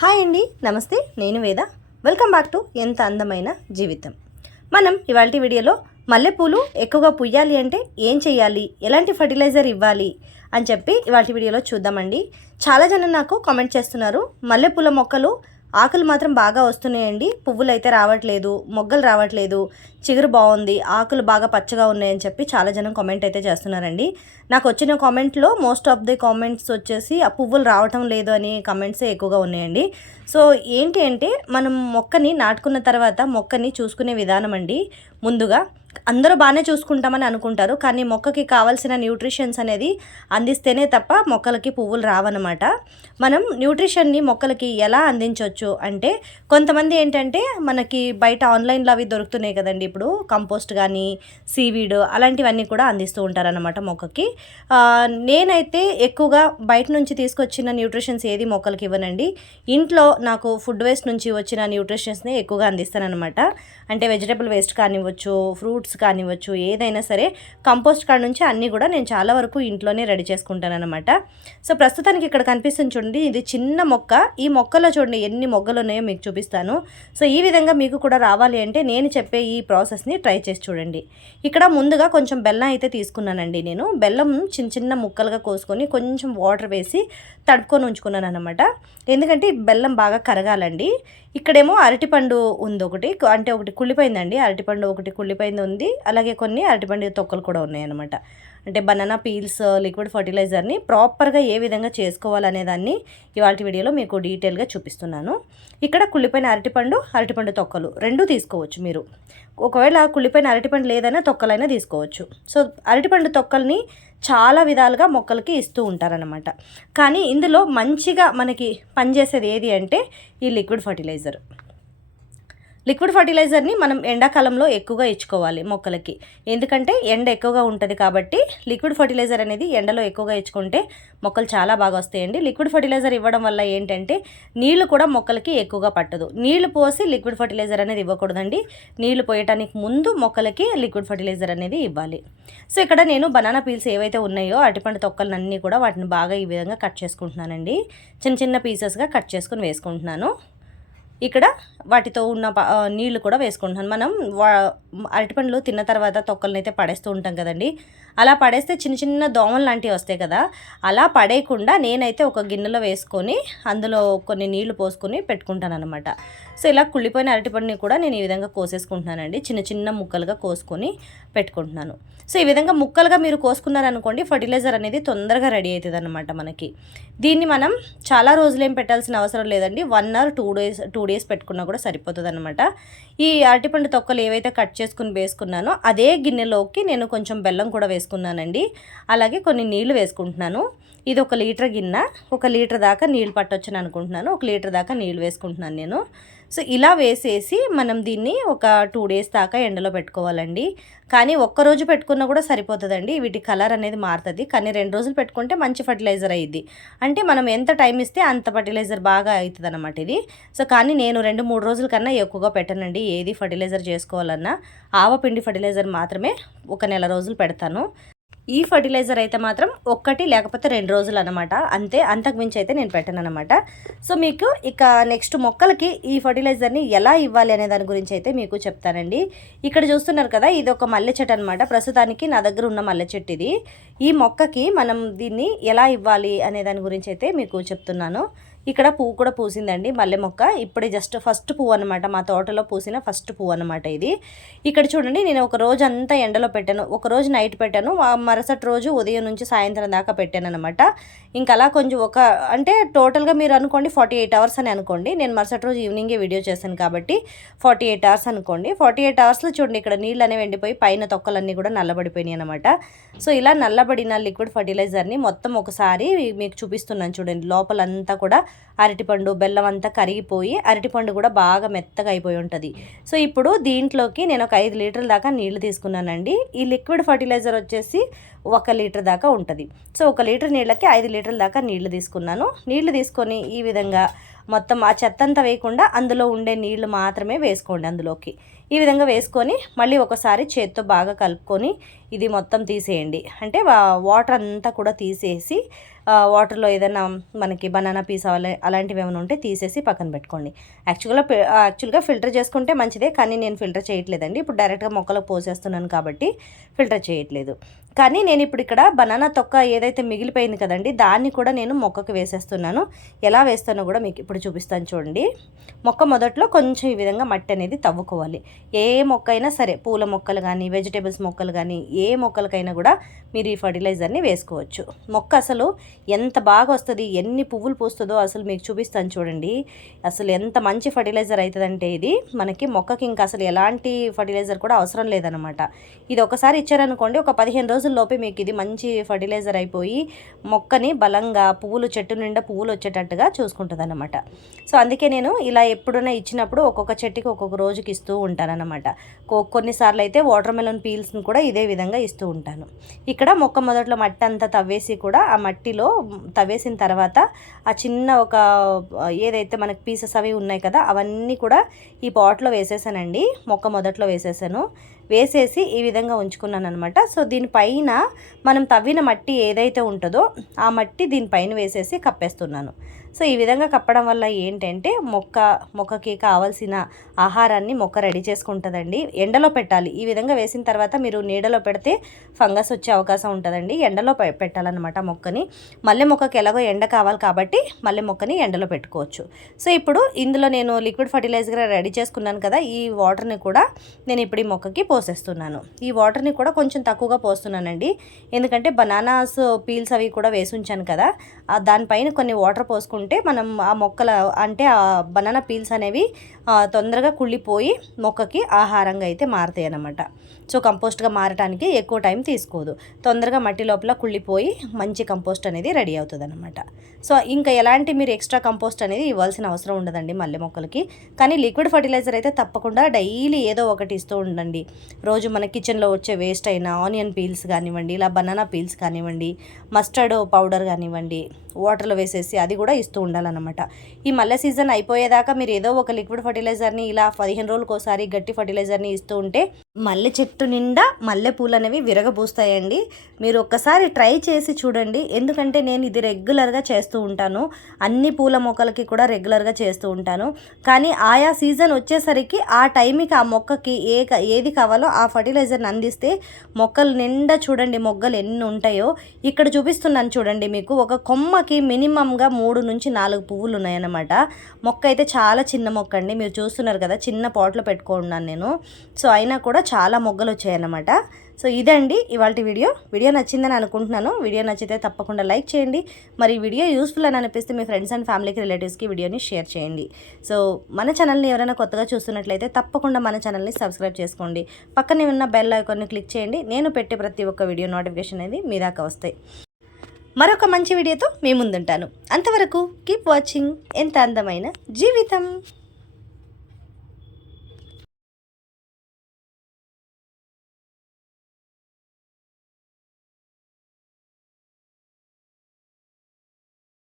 Hi అండి నమస్తే నేను వేద. వెల్కమ్ బ్యాక్ టు ఎంత అందమైన జీవితం. మనం ఇవాళ వీడియోలో మల్లెపూలు ఎక్కువగా పుయ్యాలి అంటే ఏం చేయాలి ఎలాంటి ఫర్టిలైజర్ ఇవ్వాలి అని చెప్పి ఇవాళ వీడియోలో చూద్దామండి. చాలా జనం నాకు కామెంట్ చేస్తున్నారు మల్లెపూల మొక్కలు ఆకులు మాత్రం బాగా వస్తున్నాయండి. పువ్వులు అయితే రావట్లేదు మొగ్గలు రావట్లేదు. చిగురు బాగుంది ఆకులు బాగా పచ్చగా ఉన్నాయని చెప్పి చాలా జనం కామెంట్ అయితే చేస్తున్నారండి. నాకు వచ్చిన కామెంట్లో మోస్ట్ ఆఫ్ ది కామెంట్స్ వచ్చేసి ఆ పువ్వులు రావటం లేదు అని కామెంట్సే ఎక్కువగా ఉన్నాయండి. సో ఏంటి అంటే మనం మొక్కని నాటుకున్న తర్వాత మొక్కని చూసుకునే విధానం అండి. ముందుగా అందరూ బాగానే చూసుకుంటామని అనుకుంటారు కానీ మొక్కకి కావాల్సిన న్యూట్రిషన్స్ అనేది అందిస్తేనే తప్ప మొక్కలకి పువ్వులు రావన్నమాట. మనం న్యూట్రిషన్ని మొక్కలకి ఎలా అందించవచ్చు అంటే కొంతమంది ఏంటంటే మనకి బయట ఆన్లైన్లో అవి దొరుకుతున్నాయి కదండి. ఇప్పుడు కంపోస్ట్ కానీ సీవీడ్ అలాంటివన్నీ కూడా అందిస్తూ ఉంటారనమాట మొక్కకి. నేనైతే ఎక్కువగా బయట నుంచి తీసుకొచ్చిన న్యూట్రిషన్స్ ఏది మొక్కలకి ఇవ్వనండి. ఇంట్లో నాకు ఫుడ్ వేస్ట్ నుంచి వచ్చిన న్యూట్రిషన్స్ని ఎక్కువగా అందిస్తానన్నమాట. అంటే వెజిటబుల్ వేస్ట్ కానివ్వచ్చు ఫ్రూట్ ఫుడ్స్ కానివ్వచ్చు ఏదైనా సరే కంపోస్ట్ కాడ నుంచి అన్నీ కూడా నేను చాలా వరకు ఇంట్లోనే రెడీ చేసుకుంటాను అనమాట సో ప్రస్తుతానికి ఇక్కడ కనిపిస్తుంది చూడండి ఇది చిన్న మొక్క. ఈ మొక్కలో చూడండి ఎన్ని మొగ్గలు ఉన్నాయో మీకు చూపిస్తాను. సో ఈ విధంగా మీకు కూడా రావాలి అంటే నేను చెప్పే ఈ ప్రాసెస్ని ట్రై చేసి చూడండి. ఇక్కడ ముందుగా కొంచెం బెల్లం అయితే తీసుకున్నానండి నేను. బెల్లం చిన్న చిన్న ముక్కలుగా కోసుకొని కొంచెం వాటర్ వేసి తడుపుకొని ఉంచుకున్నాను అనమాట ఎందుకంటే బెల్లం బాగా కరగాలండి. ఇక్కడేమో అరటిపండు ఉంది ఒకటి అంటే ఒకటి కుళ్ళిపోయిందండి. అరటిపండు ఒకటి కుళ్ళిపోయింది ఉంది. అలాగే కొన్ని అరటిపండు తొక్కలు కూడా ఉన్నాయి అనమాట అంటే బనానా పీల్స్ లిక్విడ్ ఫర్టిలైజర్ని ప్రాపర్గా ఏ విధంగా చేసుకోవాలనే దాన్ని ఇవాళ వీడియోలో మీకు డీటెయిల్గా చూపిస్తున్నాను. ఇక్కడ కుళ్ళిపోయిన అరటిపండు అరటిపండు తొక్కలు రెండు తీసుకోవచ్చు మీరు. ఒకవేళ కుళ్ళిపోయిన అరటిపండు లేదైనా తొక్కలైనా తీసుకోవచ్చు. సో అరటిపండు తొక్కల్ని చాలా విధాలుగా మొక్కలకి ఇస్తూ ఉంటారనమాట కానీ ఇందులో మంచిగా మనకి పనిచేసేది ఏది అంటే ఈ లిక్విడ్ ఫర్టిలైజర్. లిక్విడ్ ఫర్టిలైజర్ని మనం ఎండాకాలంలో ఎక్కువగా ఇచ్చుకోవాలి మొక్కలకి. ఎందుకంటే ఎండ ఎక్కువగా ఉంటుంది కాబట్టి లిక్విడ్ ఫర్టిలైజర్ అనేది ఎండలో ఎక్కువగా ఇచ్చుకుంటే మొక్కలు చాలా బాగా వస్తాయండి. లిక్విడ్ ఫర్టిలైజర్ ఇవ్వడం వల్ల ఏంటంటే నీళ్ళు కూడా మొక్కలకి ఎక్కువగా పట్టదు. నీళ్ళు పోసి లిక్విడ్ ఫర్టిలైజర్ అనేది ఇవ్వకూడదండి. నీళ్ళు పోయటానికి ముందు మొక్కలకి లిక్విడ్ ఫర్టిలైజర్ అనేది ఇవ్వాలి. సో ఇక్కడ నేను బనానా పీల్స్ ఏవైతే ఉన్నాయో అరటిపండు తొక్కలన్నీ కూడా వాటిని బాగా ఈ విధంగా కట్ చేసుకుంటున్నానండి. చిన్న చిన్న పీసెస్గా కట్ చేసుకుని వేసుకుంటున్నాను. ఇక్కడ వాటితో ఉన్న నీళ్ళు కూడా వేసుకుంటున్నాను. మనం వా అరటిపండ్లు తిన్న తర్వాత తొక్కలను అయితే పడేస్తూ ఉంటాం కదండి. అలా పడేస్తే చిన్న చిన్న దోమలు లాంటివి వస్తాయి కదా. అలా పడేయకుండా నేనైతే ఒక గిన్నెలో వేసుకొని అందులో కొన్ని నీళ్ళు పోసుకొని పెట్టుకుంటాను అనమాట సో ఇలా కుళ్ళిపోయిన అరటిపండుని కూడా నేను ఈ విధంగా కోసేసుకుంటున్నానండి. చిన్న చిన్న ముక్కలుగా కోసుకొని పెట్టుకుంటున్నాను. సో ఈ విధంగా ముక్కలుగా మీరు కోసుకున్నారనుకోండి ఫర్టిలైజర్ అనేది తొందరగా రెడీ అవుతుంది అనమాట మనకి. దీన్ని మనం చాలా రోజులు ఏం పెట్టాల్సిన అవసరం లేదండి. One hour two days two days పెట్టుకున్నా కూడా సరిపోతుంది అనమాట ఈ అరటిపండు తొక్కలు ఏవైతే కట్ చేసుకుని వేసుకున్నానో అదే గిన్నెలోకి నేను కొంచెం బెల్లం కూడా వేసుకున్నానండి. అలాగే కొన్ని నీళ్ళు వేసుకుంటున్నాను. ఇది ఒక లీటర్ గిన్నె. ఒక లీటర్ దాకా నీళ్ళు పట్టొచ్చని అనుకుంటున్నాను. ఒక లీటర్ దాకా నీళ్ళు వేసుకుంటున్నాను నేను. సో ఇలా వేసేసి మనం దీన్ని ఒక టూ డేస్ దాకా ఎండలో పెట్టుకోవాలండి. కానీ ఒక్కరోజు పెట్టుకున్నా కూడా సరిపోతుందండి. వీటి కలర్ అనేది మారుతుంది. కానీ రెండు రోజులు పెట్టుకుంటే మంచి ఫర్టిలైజర్ అయ్యిద్ది అంటే మనం ఎంత టైం ఇస్తే అంత ఫర్టిలైజర్ బాగా అవుతుంది అనమాట ఇది. సో కానీ నేను రెండు మూడు రోజుల కన్నా ఎక్కువగా పెట్టనండి. ఏది ఫర్టిలైజర్ చేసుకోవాలన్నా ఆవపిండి ఫర్టిలైజర్ మాత్రమే ఒక నెల రోజులు పెడతాను. ఈ ఫర్టిలైజర్ అయితే మాత్రం ఒక్కటి లేకపోతే రెండు రోజులు అనమాట అంతే అంతకుమించి అయితే నేను పెట్టను అనమాట సో మీకు ఇక నెక్స్ట్ మొక్కలకి ఈ ఫర్టిలైజర్ని ఎలా ఇవ్వాలి అనే దాని గురించి అయితే మీకు చెప్తానండి. ఇక్కడ చూస్తున్నారు కదా ఇది ఒక మల్లె చెట్టు అనమాట ప్రస్తుతానికి నా దగ్గర ఉన్న మల్లె చెట్టు ఇది. ఈ మొక్కకి మనం దీన్ని ఎలా ఇవ్వాలి అనే దాని గురించి అయితే మీకు చెప్తున్నాను. ఇక్కడ పువ్వు కూడా పూసిందండి మల్లె మొక్క. ఇప్పుడే జస్ట్ ఫస్ట్ పువ్వు అనమాట మా తోటలో పూసిన ఫస్ట్ పువ్వు అనమాట ఇది. ఇక్కడ చూడండి నేను ఒక రోజు అంతా ఎండలో పెట్టాను. ఒక రోజు నైట్ పెట్టాను. మరుసటి రోజు ఉదయం నుంచి సాయంత్రం దాకా పెట్టాను అనమాట ఇంకా అలా కొంచెం ఒక అంటే టోటల్గా మీరు అనుకోండి ఫార్టీ ఎయిట్ అవర్స్ అని అనుకోండి. నేను మరుసటి రోజు ఈవినింగే వీడియో చేశాను కాబట్టి ఫార్టీ ఎయిట్ అవర్స్ అనుకోండి. ఫార్టీ ఎయిట్ అవర్స్లో చూడండి ఇక్కడ నీళ్ళు అనేవి ఎండిపోయి పైన తొక్కలన్నీ కూడా నల్లబడిపోయినాయి అనమాట సో ఇలా నల్లబడిన లిక్విడ్ ఫర్టిలైజర్ని మొత్తం ఒకసారి మీకు చూపిస్తున్నాను చూడండి. లోపలంతా కూడా అరటిపండు బెల్లం అంతా కరిగిపోయి అరటిపండు కూడా బాగా మెత్తగా అయిపోయి ఉంటుంది. సో ఇప్పుడు దీంట్లోకి నేను ఒక ఐదు లీటర్ల దాకా నీళ్ళు తీసుకున్నానండి. ఈ లిక్విడ్ ఫర్టిలైజర్ వచ్చేసి ఒక లీటర్ దాకా ఉంటుంది. సో ఒక లీటర్ నీళ్ళకి ఐదు లీటర్ల దాకా నీళ్ళు తీసుకున్నాను. నీళ్ళు తీసుకొని ఈ విధంగా మొత్తం ఆ చెత్త అంతా వేయకుండా అందులో ఉండే నీళ్ళు మాత్రమే వేసుకోండి అందులోకి. ఈ విధంగా వేసుకొని మళ్ళీ ఒకసారి చేత్తో బాగా కలుపుకొని ఇది మొత్తం తీసేయండి. అంటే వాటర్ అంతా కూడా తీసేసి వాటర్లో ఏదైనా మనకి బనానా పీస్ అలాంటివి ఏమైనా ఉంటే తీసేసి పక్కన పెట్టుకోండి. యాక్చువల్గా యాక్చువల్గా ఫిల్టర్ చేసుకుంటే మంచిదే కానీ నేను ఫిల్టర్ చేయట్లేదండి. ఇప్పుడు డైరెక్ట్గా మొక్కలకు పోసేస్తున్నాను కాబట్టి ఫిల్టర్ చేయట్లేదు. కానీ నేను ఇప్పుడు ఇక్కడ బనానా తొక్క ఏదైతే మిగిలిపోయింది కదండి దాన్ని కూడా నేను మొక్కకు వేసేస్తున్నాను. ఎలా వేస్తానో కూడా మీకు ఇప్పుడు చూపిస్తాను చూడండి. మొక్క మొదట్లో కొంచెం ఈ విధంగా మట్టి అనేది తవ్వుకోవాలి. ఏ మొక్క అయినా సరే పూల మొక్కలు కానీ వెజిటేబుల్స్ మొక్కలు కానీ ఏ మొక్కలకైనా కూడా మీరు ఈ ఫర్టిలైజర్ని వేసుకోవచ్చు. మొక్క అసలు ఎంత బాగా వస్తుంది ఎన్ని పువ్వులు పూస్తుందో అసలు మీకు చూపిస్తాను చూడండి. అసలు ఎంత మంచి ఫర్టిలైజర్ అవుతుందంటే ఇది మనకి మొక్కకి ఇంకా అసలు ఎలాంటి ఫర్టిలైజర్ కూడా అవసరం లేదనమాట ఇది ఒకసారి ఇచ్చారనుకోండి ఒక పదిహేను రోజుల్లోపే మీకు ఇది మంచి ఫర్టిలైజర్ అయిపోయి మొక్కని బలంగా పువ్వులు చెట్టు నిండా పువ్వులు వచ్చేటట్టుగా చూసుకుంటుంది అనమాట సో అందుకే నేను ఇలా ఎప్పుడైనా ఇచ్చినప్పుడు ఒక్కొక్క చెట్టుకి ఒక్కొక్క రోజుకి ఇస్తూ ఉంటానన్నమాట. కొన్నిసార్లు అయితే వాటర్ మెలన్ పీల్స్ని కూడా ఇదే విధంగా ఇస్తూ ఉంటాను. ఇక్కడ మొక్క మొదట్లో మట్టి అంతా తవ్వేసి కూడా ఆ మట్టిలో తవ్వేసిన తర్వాత ఆ చిన్న ఒక ఏదైతే మనకి పీసెస్ అవి ఉన్నాయి కదా అవన్నీ కూడా ఈ పాట్లో వేసేసానండి. మొక్క మొదట్లో వేసేసాను. వేసేసి ఈ విధంగా ఉంచుకున్నాను అనమాట సో దీనిపైన మనం తవ్విన మట్టి ఏదైతే ఉంటుందో ఆ మట్టి దీనిపైన వేసేసి కప్పేస్తున్నాను. సో ఈ విధంగా కప్పడం వల్ల ఏంటంటే మొక్క మొక్కకి కావాల్సిన ఆహారాన్ని మొక్క రెడీ చేసుకుంటుందండి. ఎండలో పెట్టాలి. ఈ విధంగా వేసిన తర్వాత మీరు నీడలో పెడితే ఫంగస్ వచ్చే అవకాశం ఉంటుందండి. ఎండలో పెట్టాలన్నమాట మొక్కని. మల్లె మొక్కకి ఎలాగో ఎండ కావాలి కాబట్టి మల్లె మొక్కని ఎండలో పెట్టుకోవచ్చు. సో ఇప్పుడు ఇందులో నేను లిక్విడ్ ఫర్టిలైజర్ రెడీ చేసుకున్నాను కదా ఈ వాటర్ని కూడా నేను ఇప్పుడు ఈ మొక్కకి పోసేస్తున్నాను. ఈ వాటర్ని కూడా కొంచెం తక్కువగా పోస్తున్నానండి. ఎందుకంటే బనానాస్ పీల్స్ అవి కూడా వేసి ఉంచాను కదా దానిపైన కొన్ని వాటర్ పోసుకుంటే ఉంటే మనం ఆ మొక్కల అంటే ఆ బనానా పీల్స్ అనేవి తొందరగా కుళ్ళిపోయి మొక్కకి ఆహారంగా అయితే మారుతాయి అన్నమాట. సో కంపోస్ట్గా మారటానికి ఎక్కువ టైం తీసుకోదు. తొందరగా మట్టి లోపల కుళ్ళిపోయి మంచి కంపోస్ట్ అనేది రెడీ అవుతుంది అనమాట సో ఇంకా ఎలాంటి మీరు ఎక్స్ట్రా కంపోస్ట్ అనేది ఇవ్వాల్సిన అవసరం ఉండదండి మల్లె మొక్కలకి. కానీ లిక్విడ్ ఫర్టిలైజర్ అయితే తప్పకుండా డైలీ ఏదో ఒకటి ఇస్తూ ఉండండి. రోజు మన కిచెన్లో వచ్చే వేస్ట్ అయిన ఆనియన్ పీల్స్ కానివ్వండి ఇలా బనానా పీల్స్ కానివ్వండి మస్టర్డ్ పౌడర్ కానివ్వండి వాటర్లో వేసేసి అది కూడా ఇస్తూ ఉండాలన్నమాట. ఈ మల్లె సీజన్ అయిపోయేదాకా మీరు ఏదో ఒక లిక్విడ్ ఫర్టిలైజర్ని ఇలా పదిహేను రోజులకు ఒకసారి గట్టి ఫర్టిలైజర్ని ఇస్తూ ఉంటే మల్లె చెట్టు నిండా మల్లె పూలు అనేవి విరగబూస్తాయండి. మీరు ఒక్కసారి ట్రై చేసి చూడండి. ఎందుకంటే నేను ఇది రెగ్యులర్గా చేస్తూ ఉంటాను. అన్ని పూల మొక్కలకి కూడా రెగ్యులర్గా చేస్తూ ఉంటాను. కానీ ఆయా సీజన్ వచ్చేసరికి ఆ టైంకి ఆ మొక్కకి ఏ ఏది కావాలో ఆ ఫర్టిలైజర్ని అందిస్తే మొక్కలు నిండా చూడండి మొగ్గలు ఎన్ని ఉంటాయో. ఇక్కడ చూపిస్తున్నాను చూడండి మీకు. ఒక కొమ్మకి మినిమంగా మూడు నుంచి నాలుగు పువ్వులు ఉన్నాయన్నమాట. మొక్క అయితే చాలా చిన్న మొక్క అండి. మీరు చూస్తున్నారు కదా చిన్న పాట్లో పెట్టుకున్నాను నేను. సో అయినా కూడా చాలా మొగ్గలు వచ్చాయన్నమాట సో ఇదండి ఇవాళ వీడియో. వీడియో నచ్చిందని అనుకుంటున్నాను. వీడియో నచ్చితే తప్పకుండా లైక్ చేయండి. మరి వీడియో యూస్ఫుల్ అని అనిపిస్తే మీ ఫ్రెండ్స్ అండ్ ఫ్యామిలీకి రిలేటివ్స్కి వీడియోని షేర్ చేయండి. సో మన ఛానల్ని ఎవరైనా కొత్తగా చూస్తున్నట్లయితే తప్పకుండా మన ఛానల్ని సబ్స్క్రైబ్ చేసుకోండి. పక్కనే ఉన్న బెల్ ఐకాన్ని క్లిక్ చేయండి. నేను పెట్టే ప్రతి ఒక్క వీడియో నోటిఫికేషన్ అనేది మీ దాకా వస్తాయి. మరొక మంచి వీడియోతో మీ ముందుంటాను. అంతవరకు కీప్ వాచింగ్. ఎంత అందమైన జీవితం!